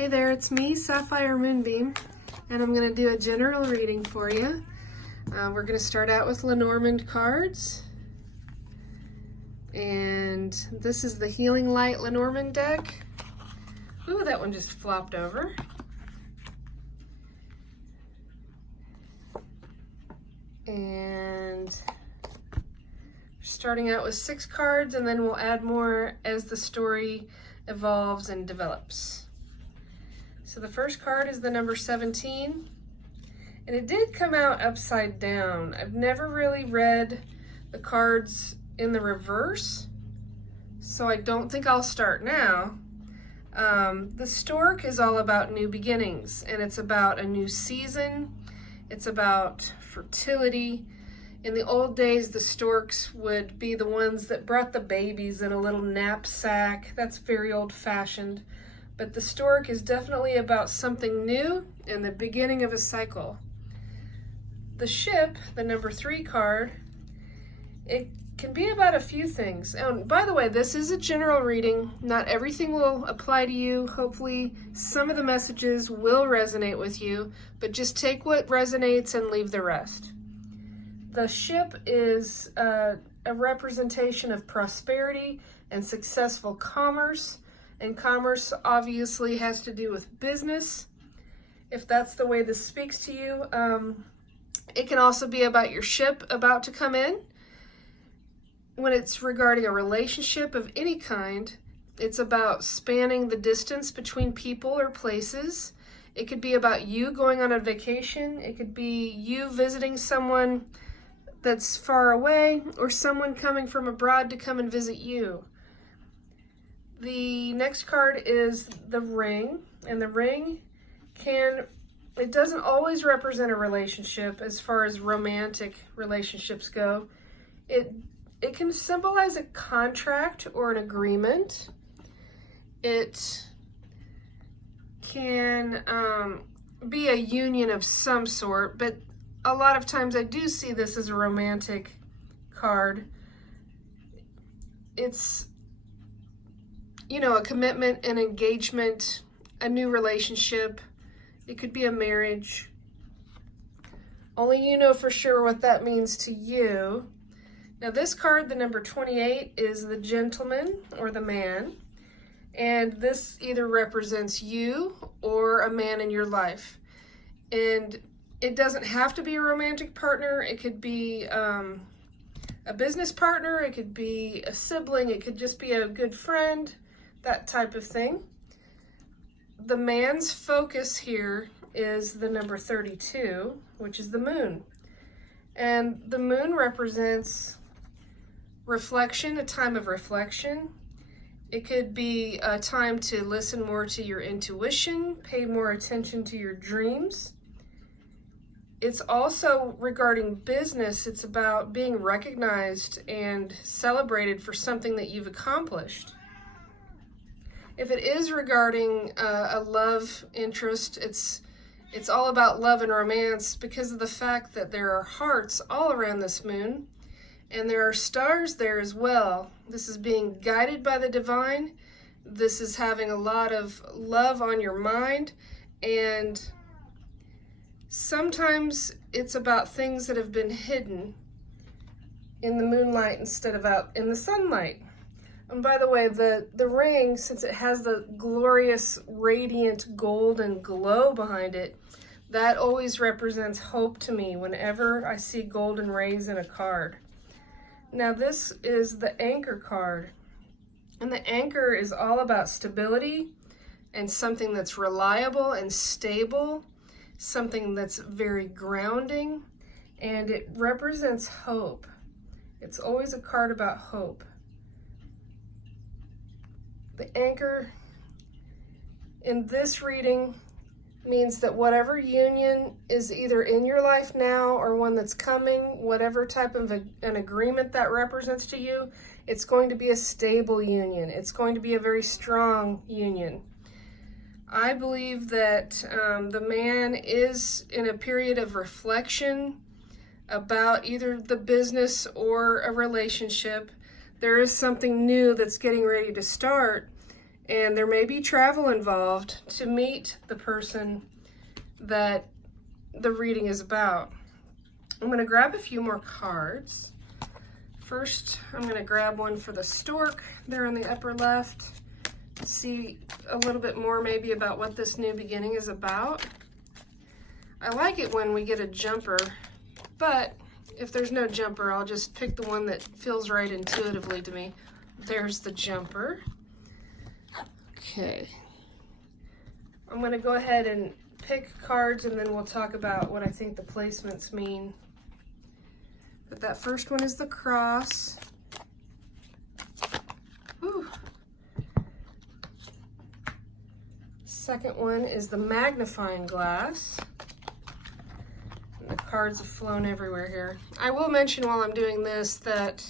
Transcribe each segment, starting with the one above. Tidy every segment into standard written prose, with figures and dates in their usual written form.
Hey there, it's me, Sapphire Moonbeam, and I'm going to do a general reading for you. We're going to start out with Lenormand cards, and this is the Healing Light Lenormand deck. Ooh, that one just flopped over. And starting out with 6 cards, and then we'll add more as the story evolves and develops. So the first card is the number 17, and it did come out upside down. I've never really read the cards in the reverse, so I don't think I'll start now. The stork is all about new beginnings, and it's about a new season. It's about fertility. In the old days, the storks would be the ones that brought the babies in a little knapsack. That's very old-fashioned. But the stork is definitely about something new and the beginning of a cycle. The ship, the number 3 card, it can be about a few things. And by the way, this is a general reading. Not everything will apply to you. Hopefully, some of the messages will resonate with you, but just take what resonates and leave the rest. The ship is a representation of prosperity and successful commerce. And commerce obviously has to do with business, if that's the way this speaks to you. It can also be about your ship about to come in. When it's regarding a relationship of any kind, it's about spanning the distance between people or places. It could be about you going on a vacation. It could be you visiting someone that's far away, or someone coming from abroad to come and visit you. The next card is the ring, and the ring it doesn't always represent a relationship as far as romantic relationships go. It can symbolize a contract or an agreement. It can be a union of some sort, but a lot of times I do see this as a romantic card. It's, a commitment, an engagement, a new relationship. It could be a marriage. Only you know for sure what that means to you. Now this card, the number 28, is the gentleman or the man. And this either represents you or a man in your life. And it doesn't have to be a romantic partner. It could be a business partner. It could be a sibling. It could just be a good friend, that type of thing. The man's focus here is the number 32, which is the moon. And the moon represents reflection, a time of reflection. It could be a time to listen more to your intuition, pay more attention to your dreams. It's also regarding business. It's about being recognized and celebrated for something that you've accomplished. If it is regarding a love interest, it's all about love and romance because of the fact that there are hearts all around this moon, and there are stars there as well. This is being guided by the divine. This is having a lot of love on your mind, and sometimes it's about things that have been hidden in the moonlight instead of out in the sunlight. And by the way, the ring, since it has the glorious, radiant golden glow behind it, that always represents hope to me whenever I see golden rays in a card. Now this is the anchor card. And the anchor is all about stability and something that's reliable and stable, something that's very grounding, and it represents hope. It's always a card about hope. The anchor in this reading means that whatever union is either in your life now or one that's coming, whatever type of an agreement that represents to you, it's going to be a stable union. It's going to be a very strong union. I believe that the man is in a period of reflection about either the business or a relationship. There is something new that's getting ready to start, and there may be travel involved to meet the person that the reading is about. I'm going to grab a few more cards. First, I'm going to grab one for the stork there in the upper left. See a little bit more maybe about what this new beginning is about. I like it when we get a jumper, but if there's no jumper, I'll just pick the one that feels right intuitively to me. There's the jumper. Okay. I'm going to go ahead and pick cards, and then we'll talk about what I think the placements mean. But that first one is the cross. Whew. Second one is the magnifying glass. And the cards have flown everywhere here. I will mention while I'm doing this that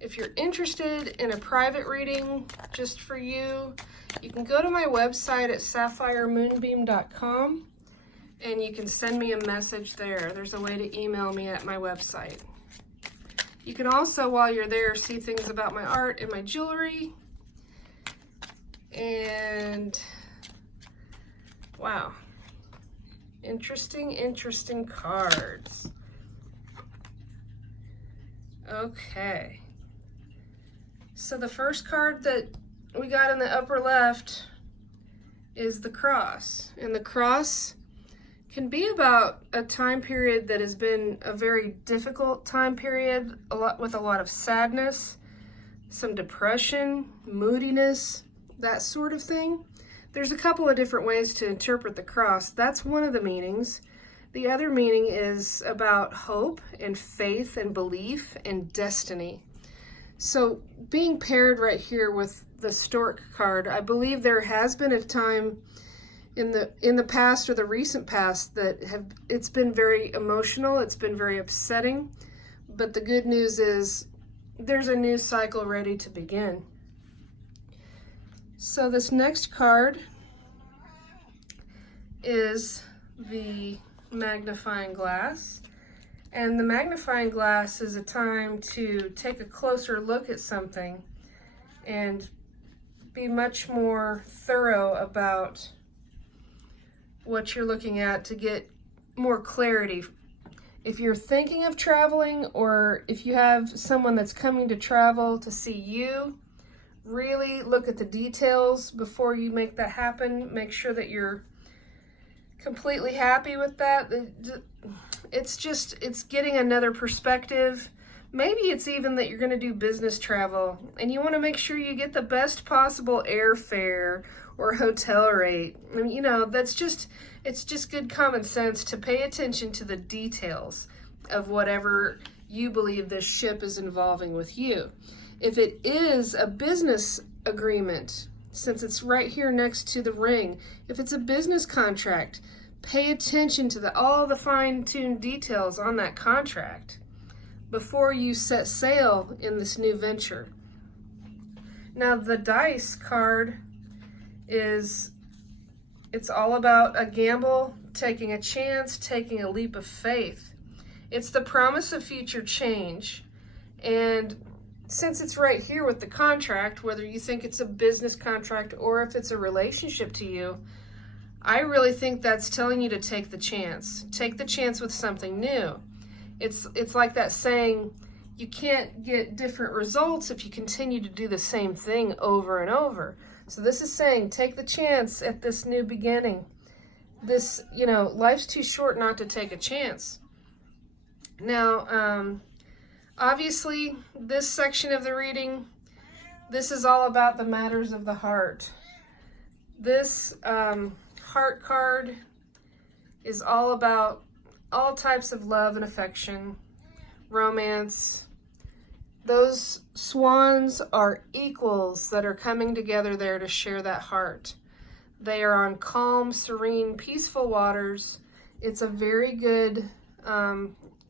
if you're interested in a private reading just for you, you can go to my website at sapphiremoonbeam.com and you can send me a message there. There's a way to email me at my website. You can also, while you're there, see things about my art and my jewelry. And wow, interesting cards. Okay. So the first card that we got in the upper left is the cross. And the cross can be about a time period that has been a very difficult time period, with a lot of sadness, some depression, moodiness, that sort of thing. There's a couple of different ways to interpret the cross. That's one of the meanings. The other meaning is about hope and faith and belief and destiny. So being paired right here with the stork card, I believe there has been a time in the past or the recent past that it's been very emotional, it's been very upsetting, but the good news is there's a new cycle ready to begin. So this next card is the magnifying glass. And the magnifying glass is a time to take a closer look at something and be much more thorough about what you're looking at to get more clarity. If you're thinking of traveling, or if you have someone that's coming to travel to see you, really look at the details before you make that happen. Make sure that you're completely happy with that. It's getting another perspective. Maybe it's even that you're going to do business travel and you want to make sure you get the best possible airfare or hotel rate. I mean, you know, it's just good common sense to pay attention to the details of whatever you believe this ship is involving with you. If it is a business agreement, since it's right here next to the ring, if it's a business contract, pay attention to all the fine-tuned details on that contract before you set sail in this new venture. Now the dice card it's all about a gamble, taking a chance, taking a leap of faith. It's the promise of future change. And since it's right here with the contract, whether you think it's a business contract or if it's a relationship to you, I really think that's telling you to take the chance. Take the chance with something new. It's like that saying, you can't get different results if you continue to do the same thing over and over. So this is saying, take the chance at this new beginning. This, you know, life's too short not to take a chance. Now, obviously, this section of the reading, this is all about the matters of the heart. This heart card is all about all types of love and affection, romance. Those swans are equals that are coming together there to share that heart. They are on calm, serene, peaceful waters. It's a very good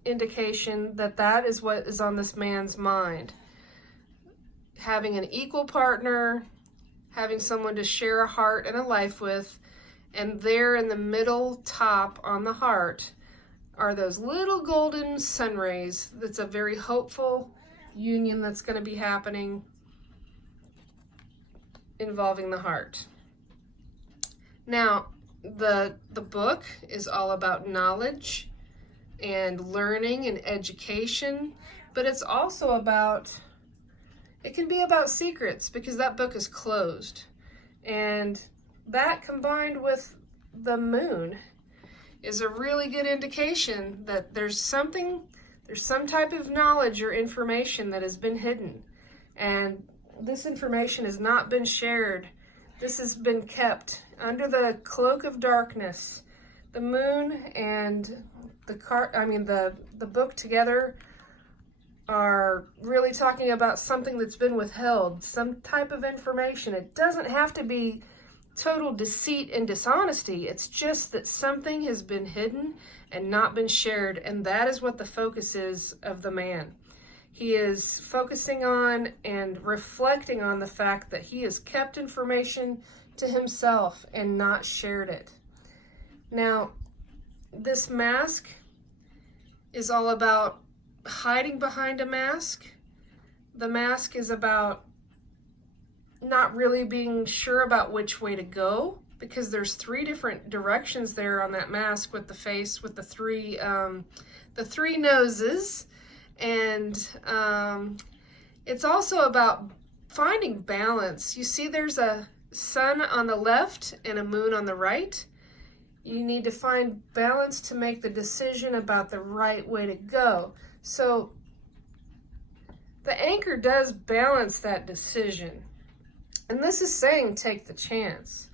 indication that that is what is on this man's mind. Having an equal partner, having someone to share a heart and a life with, and there in the middle top on the heart are those little golden sun rays. That's a very hopeful union that's going to be happening. involving the heart. Now, the book is all about knowledge and learning and education, but it's also about, it can be about secrets because that book is closed. And that combined with the moon is a really good indication that there's some type of knowledge or information that has been hidden. And this information has not been shared. This has been kept under the cloak of darkness. The moon and the book together are really talking about something that's been withheld, some type of information. It doesn't have to be total deceit and dishonesty. It's just that something has been hidden and not been shared, and that is what the focus is of the man. He is focusing on and reflecting on the fact that he has kept information to himself and not shared it. Now, this mask is all about hiding behind a mask. The mask is about not really being sure about which way to go, because there's 3 different directions there on that mask with the face, with the three noses. And it's also about finding balance. You see there's a sun on the left and a moon on the right. You need to find balance to make the decision about the right way to go. So the anchor does balance that decision. And this is saying take the chance.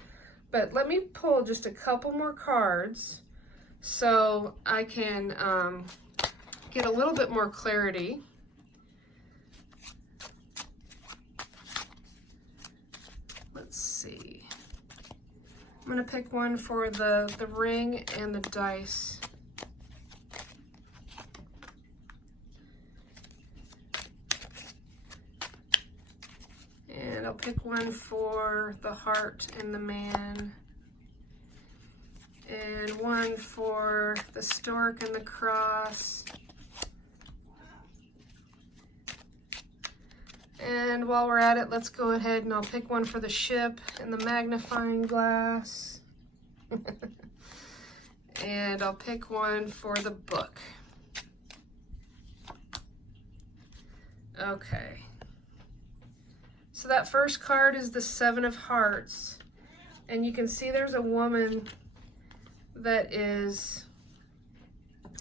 But let me pull just a couple more cards so I can get a little bit more clarity. Let's see. I'm going to pick one for the ring and the dice. And I'll pick one for the heart and the man. And one for the stork and the cross. And while we're at it, let's go ahead and I'll pick one for the ship and the magnifying glass. And I'll pick one for the book. Okay. So that first card is the 7 of Hearts. And you can see there's a woman that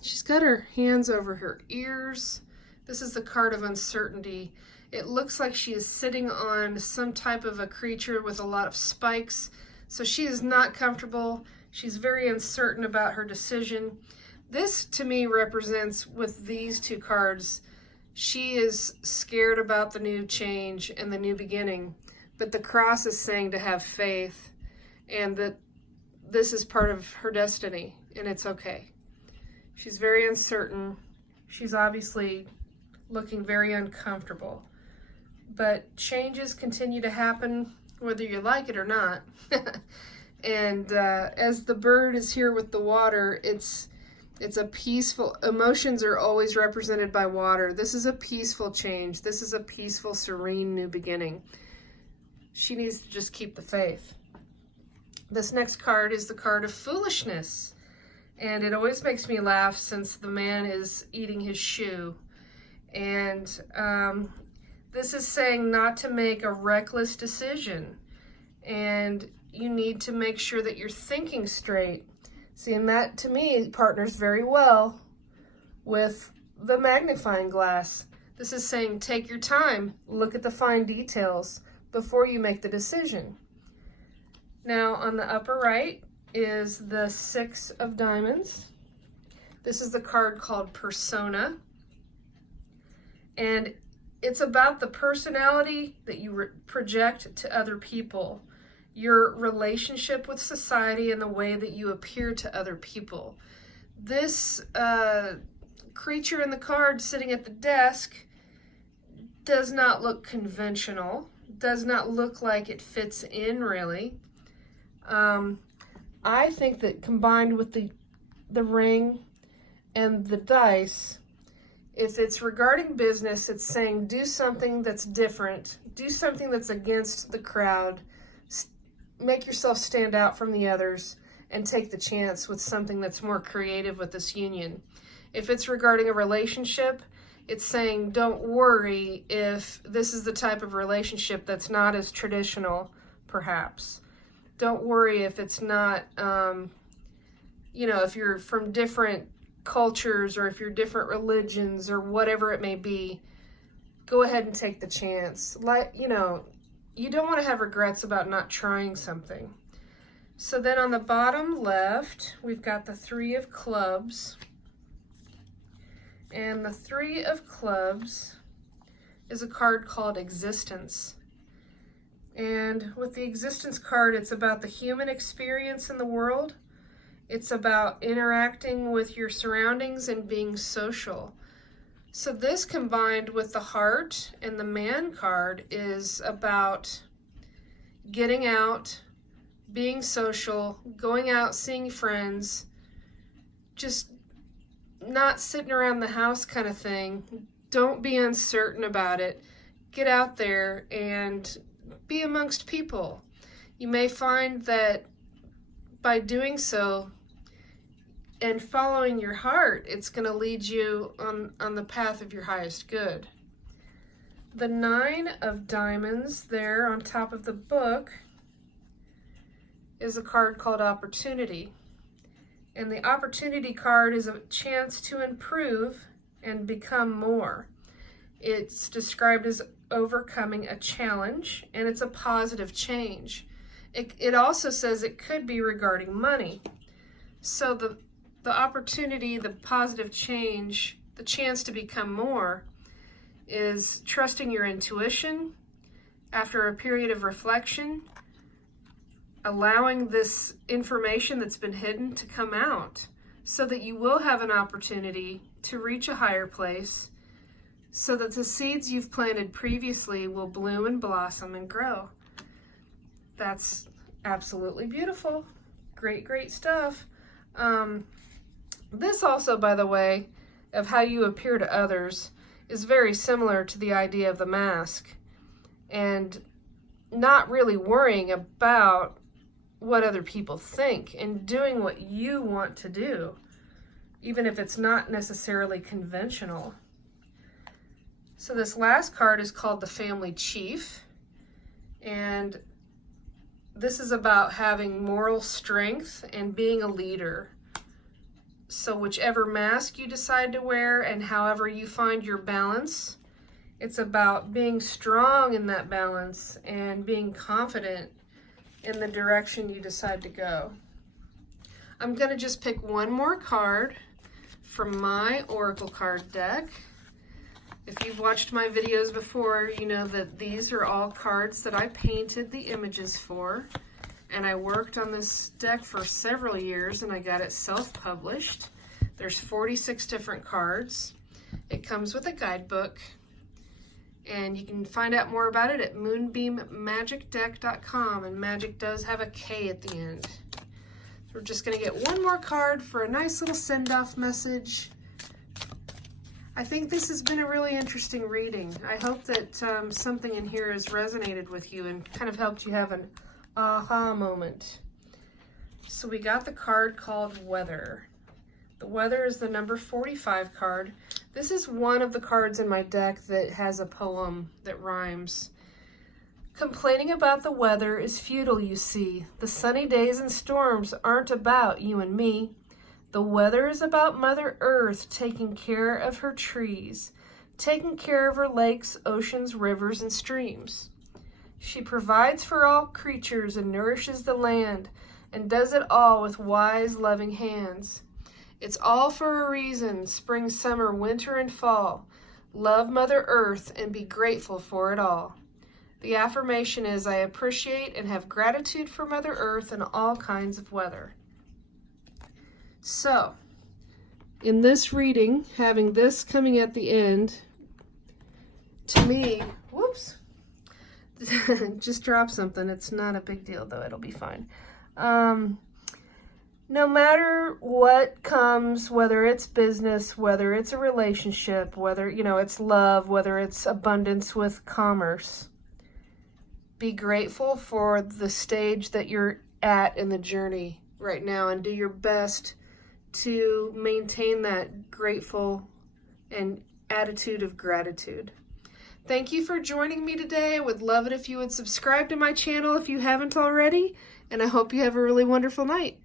she's got her hands over her ears. This is the card of uncertainty. It looks like she is sitting on some type of a creature with a lot of spikes. So she is not comfortable. She's very uncertain about her decision. This to me represents, with these 2 cards, she is scared about the new change and the new beginning. But the cross is saying to have faith and that this is part of her destiny and it's okay. She's very uncertain. She's obviously looking very uncomfortable. But changes continue to happen whether you like it or not. And as the bird is here with the water, it's a peaceful, emotions are always represented by water. This is a peaceful change. This is a peaceful, serene new beginning. She needs to just keep the faith. This next card is the card of foolishness. And it always makes me laugh since the man is eating his shoe. And this is saying not to make a reckless decision. And you need to make sure that you're thinking straight. See, and that to me partners very well with the magnifying glass. This is saying take your time, look at the fine details before you make the decision. Now on the upper right is the 6 of Diamonds. This is the card called Persona. And it's about the personality that you project to other people, your relationship with society and the way that you appear to other people. This creature in the card sitting at the desk does not look conventional, does not look like it fits in really. I think that combined with the ring and the dice, if it's regarding business, it's saying do something that's different, do something that's against the crowd, make yourself stand out from the others and take the chance with something that's more creative with this union. If it's regarding a relationship, it's saying don't worry if this is the type of relationship that's not as traditional, perhaps. Don't worry if it's not, if you're from different cultures or if you're different religions or whatever it may be. Go ahead and take the chance. You don't want to have regrets about not trying something. So then on the bottom left, we've got the 3 of clubs. And the 3 of clubs is a card called existence. And with the existence card, it's about the human experience in the world. It's about interacting with your surroundings and being social. So this combined with the heart and the man card is about getting out, being social, going out, seeing friends, just not sitting around the house kind of thing. Don't be uncertain about it. Get out there and be amongst people. You may find that by doing so and following your heart, it's going to lead you on the path of your highest good. The 9 of diamonds there on top of the book is a card called opportunity. And the opportunity card is a chance to improve and become more. It's described as overcoming a challenge, and it's a positive change. It also says it could be regarding money. So the opportunity, the positive change, the chance to become more is trusting your intuition after a period of reflection, allowing this information that's been hidden to come out so that you will have an opportunity to reach a higher place so that the seeds you've planted previously will bloom and blossom and grow. That's absolutely beautiful. Great, great stuff. This also, by the way, of how you appear to others is very similar to the idea of the mask and not really worrying about what other people think and doing what you want to do, even if it's not necessarily conventional. So this last card is called the Family Chief, and this is about having moral strength and being a leader. So whichever mask you decide to wear and however you find your balance, it's about being strong in that balance and being confident in the direction you decide to go. I'm going to just pick one more card from my Oracle card deck. If you've watched my videos before, you know that these are all cards that I painted the images for. And I worked on this deck for several years and I got it self-published. There's 46 different cards. It comes with a guidebook. And you can find out more about it at moonbeammagicdeck.com. And magic does have a K at the end. So we're just going to get one more card for a nice little send-off message. I think this has been a really interesting reading. I hope that something in here has resonated with you and kind of helped you have an aha moment. So we got the card called Weather. The Weather is the number 45 card. This is one of the cards in my deck that has a poem that rhymes. Complaining about the weather is futile, you see. The sunny days and storms aren't about you and me. The weather is about Mother Earth taking care of her trees, taking care of her lakes, oceans, rivers, and streams. She provides for all creatures and nourishes the land, and does it all with wise, loving hands. It's all for a reason, spring, summer, winter, and fall. Love Mother Earth and be grateful for it all. The affirmation is, I appreciate and have gratitude for Mother Earth and all kinds of weather. So, in this reading, having this coming at the end, to me, whoops, just dropped something. It's not a big deal though, it'll be fine. No matter what comes, whether it's business, whether it's a relationship, whether, it's love, whether it's abundance with commerce, be grateful for the stage that you're at in the journey right now, and do your best to maintain that grateful and attitude of gratitude. Thank you for joining me today. I would love it if you would subscribe to my channel if you haven't already, and I hope you have a really wonderful night.